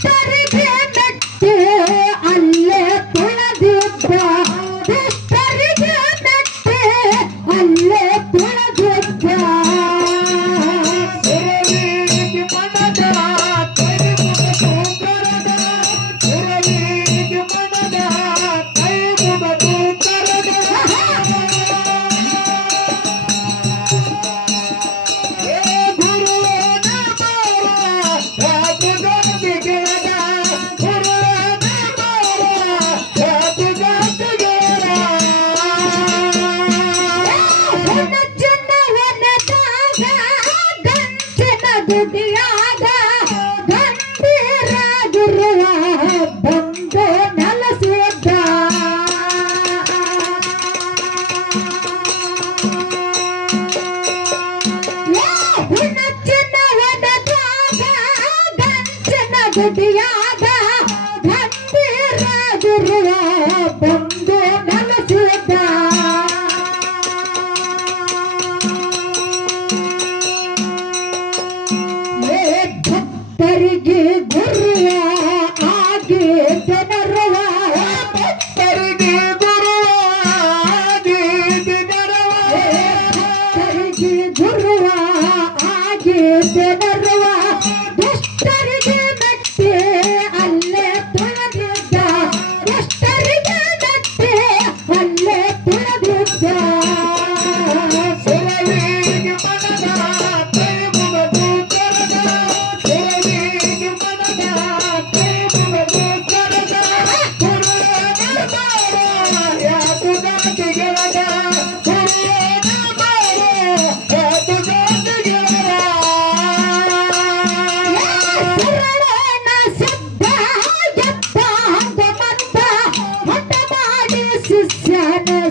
Study ದುಡಿಯಾದ ಗಂಭೀರ ಗುರುವ ಬಂದು ನೆಲೆಸಿದ ಭಕ್ತರಿಗೆ ಗುರುವ ಆಗಿ ಜನರುವ ಭಕ್ತರಿಗೆ ಗುರುವ ಆಗಿ ಜನರುವ ಭಕ್ತರಿಗೆ ಗುರುವ ಆಗಿ ಜನರುವ ದುಷ್ಟರಿಗೆ ಮೆಟ್ಟಿ ಅಲ್ಲೇ ತುಳಿದಿದ್ದ ದುಷ್ಟರಿಗೆ ಮೆಟ್ಟಿ ಅಲ್ಲೇ ತುಳಿದಿದ್ದ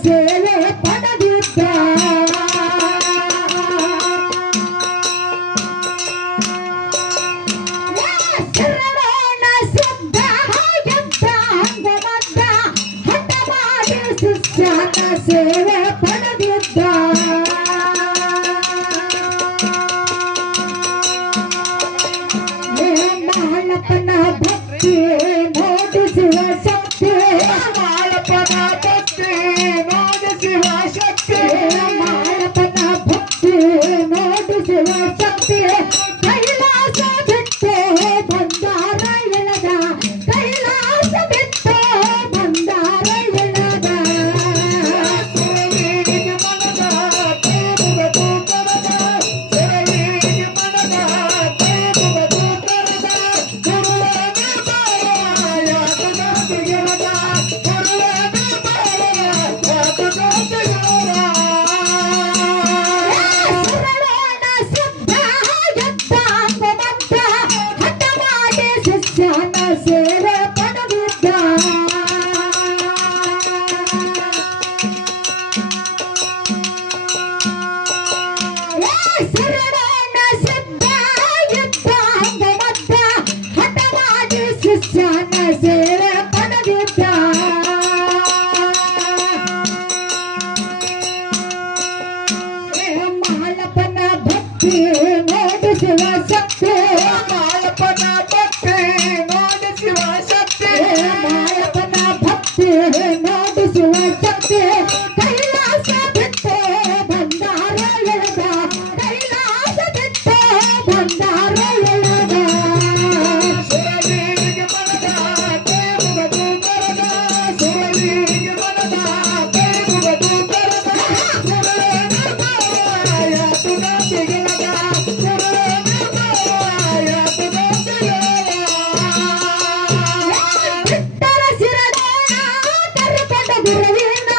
ಸೇವೆ ಪಡೆದಿದ್ದ ಶರಣನ ಸಿದ್ಧ ಎದ್ದ ಅಂಗಮದ್ದ ಹಠ ಮಾಡಿ ಶಿಷ್ಯನ ಸೇವೆ ಪಡೆದಿದ್ದ ಮಾಳಪ್ಪನ ಭಕ್ತಿ ನೋಡಿಸುವ ಶಕ್ತಿ ಮಾಳಪ್ಪನ ಭಕ್ತಿ ನೋಡಿಸುವ ಶಕ್ತಿ ಮಾಳಪ್ಪನ ಭಕ್ತಿ ನೋಡಿಸುವ ಶಕ್ತಿ ಕೈಲಾಸ ಬಿಟ್ಟು ಬಂದಾರ ಎಳದ ಕೈಲಾಸ ಬಿಟ್ಟು ಬಂದಾರ ಎಳದ ಸೇವೆ ಪಡೆದಿದ್ದ ಶರಣನ ಸಿದ್ಧ ಎದ್ದ ಅಂಗಮದ್ದ ಹಠ ಮಾಡಿ ಶಿಷ್ಯನ ಸೇವೆ ಪಡೆದಿದ್ದ ಮಾಳಪ್ಪನ ಭಕ್ತಿ ನೋಡಿಸುವ ಶಕ್ತಿ ಮಾಳಪ್ಪನ ಭಕ್ತಿ ನೋಡಿಸುವ ಶಕ್ತಿ ಮಾಳಪ್ಪನ ಭಕ್ತಿ ನೋಡಿಸುವ ಶಕ್ತಿ ಕೈಲಾಸ ಬಿಟ್ಟು ಬಂದಾರ ಎಳದ ಕೈಲಾಸ ಬಿಟ್ಟು ಬಂದಾರ ಎಳದ ಸುರವೀರಿಗೆ ಮನದ ದೇವದು ಕರದ ಸುರವೀರಿಗೆ ಮನದ ದೇವದು ಕರದ ಸುರನ ಬಾಯ ತುಗ ಸಿಗಲದ ಸುರನ ಬಾಯ ತುಗ ಬಿಟ್ಟರ ಸಿರಡೋಣ ಕರ್ಕೊಂಡ ಗುರವಿನ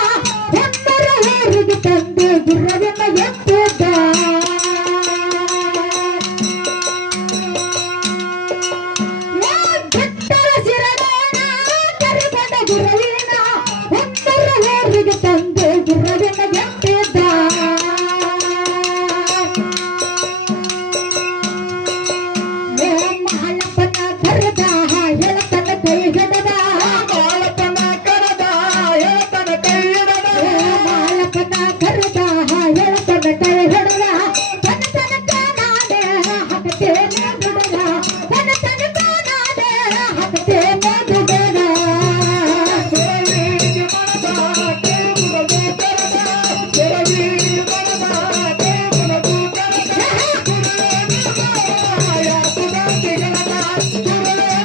ಹೊನ್ನರ ಊರಿಗೆ ತಂದು ಗುರವಿನ ಎತ್ತಿದ್ದ ಬಿಟ್ಟರ ಸಿರಡೋಣ ಕರ್ಕೊಂಡ ಗುರವಿನ ಹೊನ್ನರ ಊರಿಗೆ ತಂದು ಗುರವಿನ ಎತ್ತಿದ್ದ ಮಾಳಪ್ಪನ ಕರೆದ ಹೇಳತನ ಕೈ ಹಿಡದ ಮಾಳಪ್ಪನ ಕರೆದ ಹೇಳತನ ಕೈ ಹಿಡದ ಮಾಳಪ್ಪನ ಕರೆದ ಹೇಳತನ ಕೈ ಹಿಡದ ತನ ತನಕ ನಾನೇ ಹತ್ತೇನೆ ಬಿಡದ ತನ ತನಕ ನಾನೇ ಹತ್ತೇನೆ ಬಿಡದ ಸುರವೀರಿಗೆ ಮನದ ದೇವದು ಕರದ ಸುರವೀರಿಗೆ ಮನದ ದೇವದು ಕರದ ಗುರುವಿನ ಬಾಯ ತುಗ ಸಿಗಲದ ಗುರುವಿನ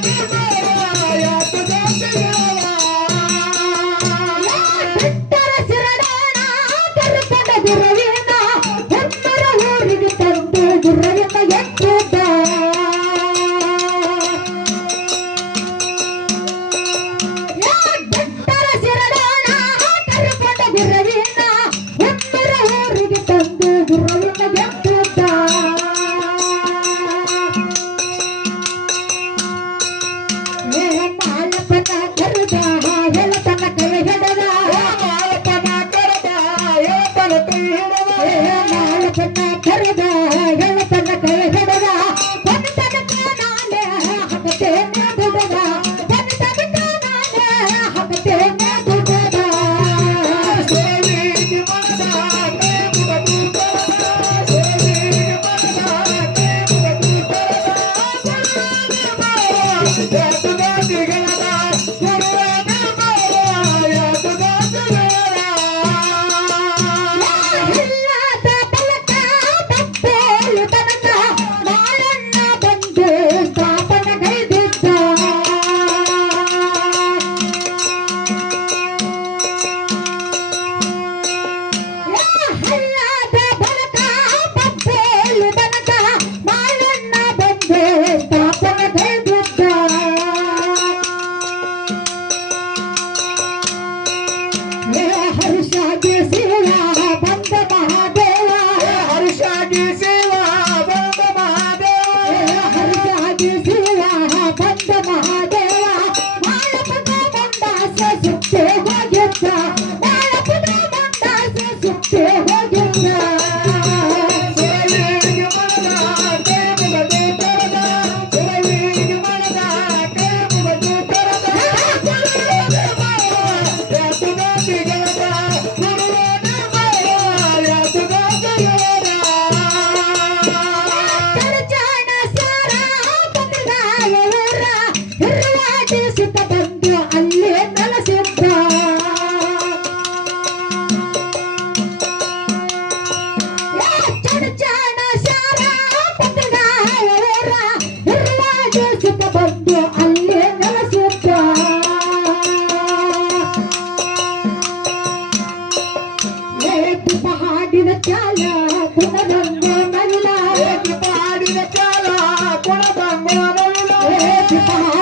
ಪಾಡಿನ ಚಾಲ ಕುಣದಂಗ ಮಲ್ಲ ಪಾಡಿನ ಚಾಲ ಕುಣದಂಗ ಮಲ್ಲ